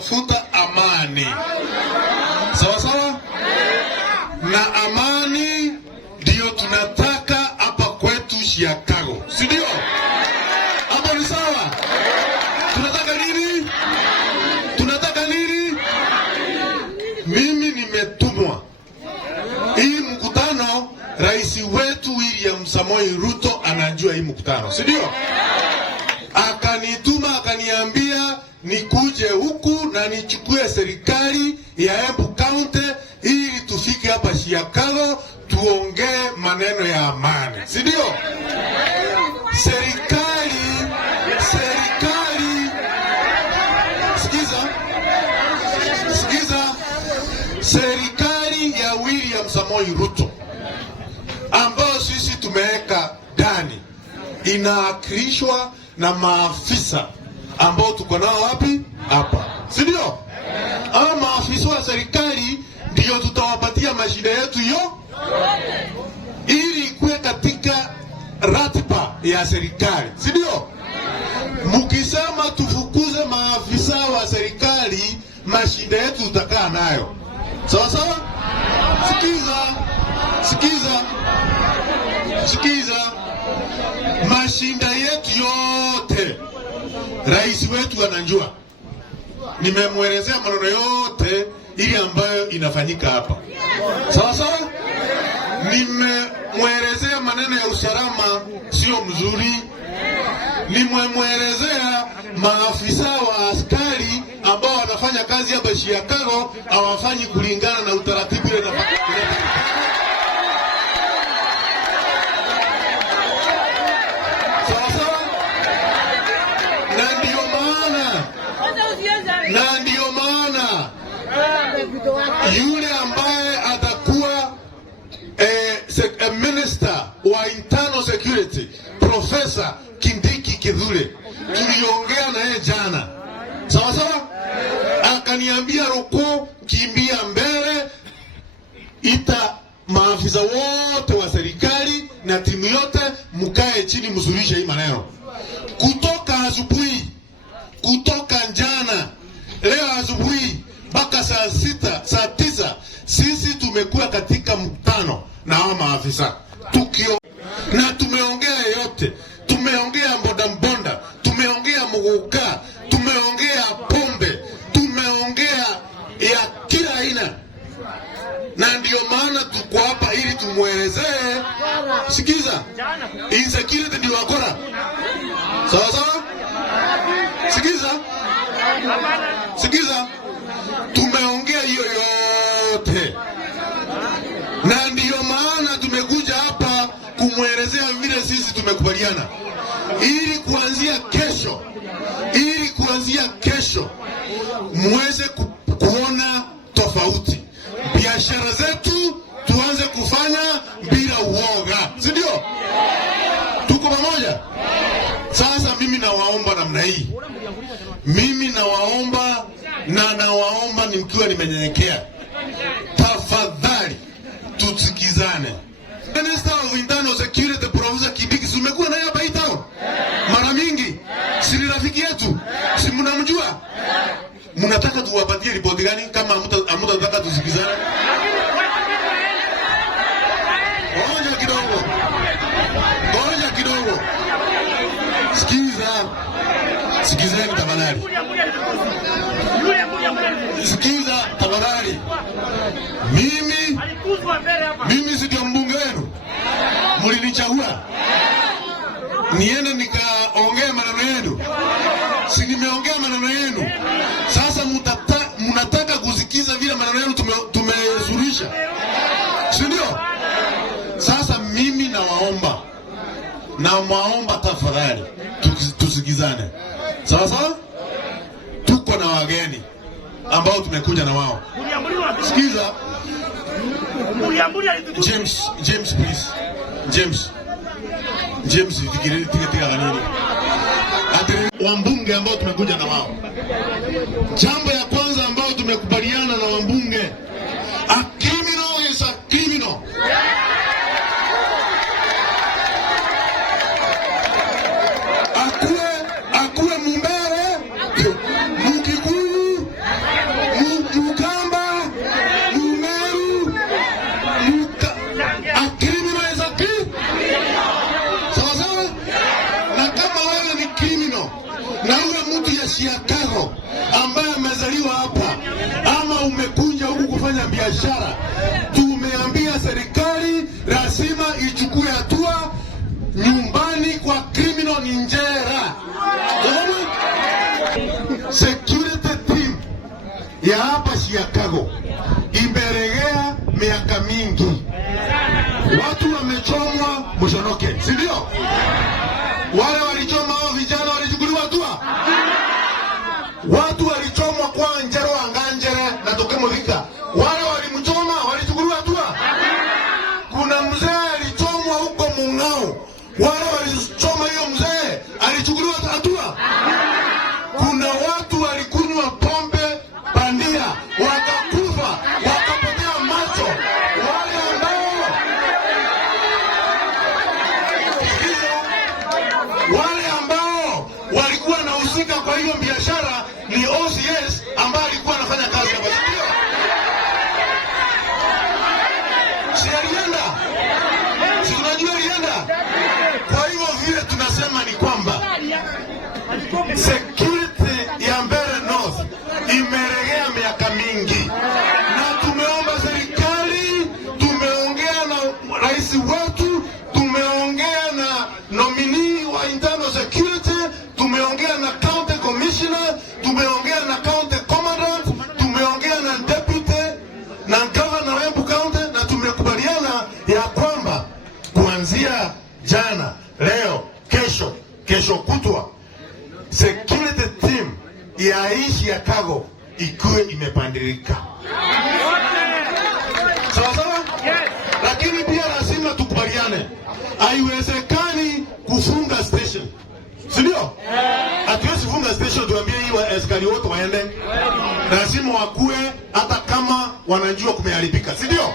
tunatafuta amani. Sawa sawa? Na amani ndio tunataka hapa kwetu Chicago. Si ndio? Hapo ni sawa? Tunataka nini? Tunataka nini? Mimi nimetumwa. Hii mkutano rais wetu William Samoei Ruto anajua hii mkutano. Si ndio? Akanituma akaniambia nikuje huku na nichukue serikali ya Embu County ili tufike hapa Chicago tuongee maneno ya amani. Si ndio? Serikali ya William Samoei Ruto ambayo sisi tumeweka ndani inaakilishwa na maafisa ambao tuko nao wapi? Hapa. Si ndio? Ama maafisa wa serikali ndio tutawapatia mashida yetu ili ikuwe katika ratiba ya serikali. Si ndio? Mkisema tufukuze maafisa wa serikali, mashida yetu tutakaa nayo. Sawa sawa? Sikiza. Mashinda yetu yote rais wetu anajua. Nimemwelezea maneno yote ili ambayo inafanyika hapa. Sawa sawa? Nimemwelezea maneno ya usalama sio mzuri. Nimemwelezea maafisa wa askari ambao wanafanya kazi hapa Chicago hawafanyi kulingana na utaratibu ile na ndio maana yule ambaye atakuwa minister wa internal security Professor Kindiki Kithure, tuliongea na yeye jana. Sawa sawa? Akaniambia Roko, kimbia mbele, ita maafisa wote wa serikali na timu yote mkae chini msuluhishe hii maneno. Kutoka asubuhi, kutoka jana, leo asubuhi mpaka saa 9 sisi tumekuwa katika mkutano na hao maafisa na tumeongea yote. Tumeongea mbonda, tumeongea muguka, tumeongea pombe, tumeongea ya kila aina, na ndio maana tuko hapa ili tumuelezee. Sikiza, insecurity ndio wakora. Sawa sawa? Sikiza, tumeongea hiyo yote, na ndio maana tumekuja hapa kumwelezea vile sisi tumekubaliana, ili kuanzia kesho muweze kuona tofauti. Biashara zetu tuanze kufanya bila uoga. Si ndio? Tuko pamoja? Sasa mimi nawaomba namna hii. Mimi nawaomba nikiwa nimenyenyekea. Tafadhali tusikizane. Minister of Internal Security Professor Kindiki umekuwa naye hapa hii town mara mingi. Si rafiki yetu? Si mnamjua? Mnataka tuwapatie ripoti gani kama hamtataka tusikizane? Ngoja kidogo. Sikizeni tafadhali. Sikiza tafadhali. Mimi si ndio mbunge wenu? Mlinichagua niende nikaongea maneno yenu. Si nimeongea maneno yenu. Sasa mnataka kusikiza vile maneno yenu tumezurisha. Si ndio? Sasa mimi nawaomba tafadhali tusikizane. Sawa sawa? Tuko na wageni ambao tumekuja na wao. Sikiza. James please. James fikiri tika nini? Wambunge ambao tumekuja na wao. Jambo ya kwanza ambao tumekubaliana na wambunge, a criminal is a criminal. Akuwe Mumbere, Mukikuyu, umekuja huku kufanya biashara. Tumeambia serikali lazima ichukue hatua. Nyumbani kwa criminal ni njera. Security team ya hapa Chicago imeregea miaka mingi. Watu wamechomwa Mshonoke, si ndio? Wale walichoma hao vijana walichukuliwa hatua. Watu walichomwa kwa Njero Anganjere na Tokemodhika. Wale walimchoma walichukuliwa hatua. Kuna mzee alichomwa huko Mung'ao. Wale walichoma hiyo mzee alichukuliwa hatua. Kuna watu walikunywa pombe bandia wakakufa, wakapotea macho. Wale ambao walikuwa wanahusika kwa hiyo biashara ni OCS ambaye alikuwa anafanya kazi hapa. Si alienda? Si unajua alienda? Kwa hiyo vile tunasema ni kwamba security ya Mbeere North imeregea miaka mingi, na tumeomba serikali, tumeongea na rais wetu, tumeongea na nominee wa internal security, tumeongea na county commissioner, tumeongea na county commandant, tumeongea na deputy na governor wa Embu County, na tumekubaliana ya kwamba kuanzia jana, leo, kesho kutwa security team ya hii Chicago ikuwe imepandirika. Sawa sawa? Yes. Lakini pia lazima tukubaliane. Haiwezekani kufunga station. Si ndio? Hatuwezi kufunga station tuambie hii askari wote waende. Lazima wakue hata kama wanajua kumeharibika. Si ndio?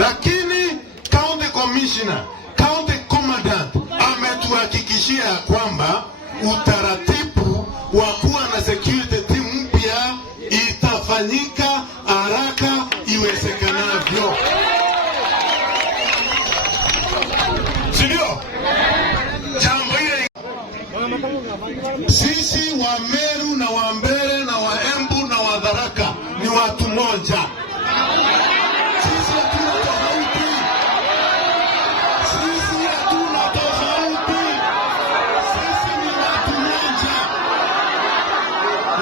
Lakini county commissioner, county commandant ametuhakikishia kwamba utaratibu wa kuwa na security team mpya itafanyika haraka iwezekanavyo. Si ndio? Jambo hili sisi wa Meru na wa Mbeere na wa Embu na wa Tharaka ni watu moja. Sisi hatuna tofauti. Sisi hatuna tofauti. Sisi ni watu moja.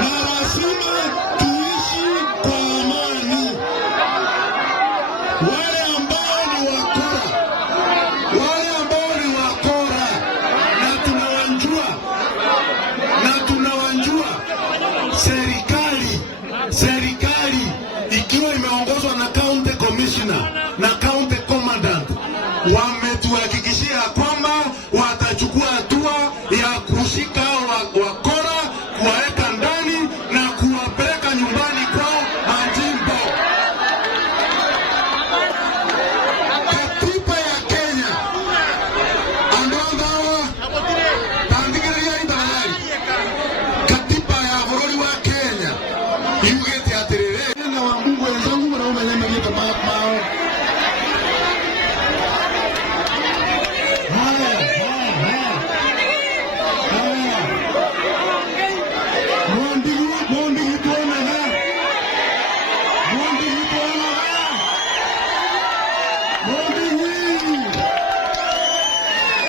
Na lazima tuishi kwa amani. Wale ambao ni wakora, na tunawanjua, serikali ikiwa imeongozwa na county commissioner na county commandant wametuhakikishia kwamba watachukua hatua ya kushika wakora, kuwaweka ndani na kuwapeleka nyumbani kwao majimbo. Katiba ya Kenya andoa tandikiria indalai. Katiba ya bururi wa Kenya yugete atiri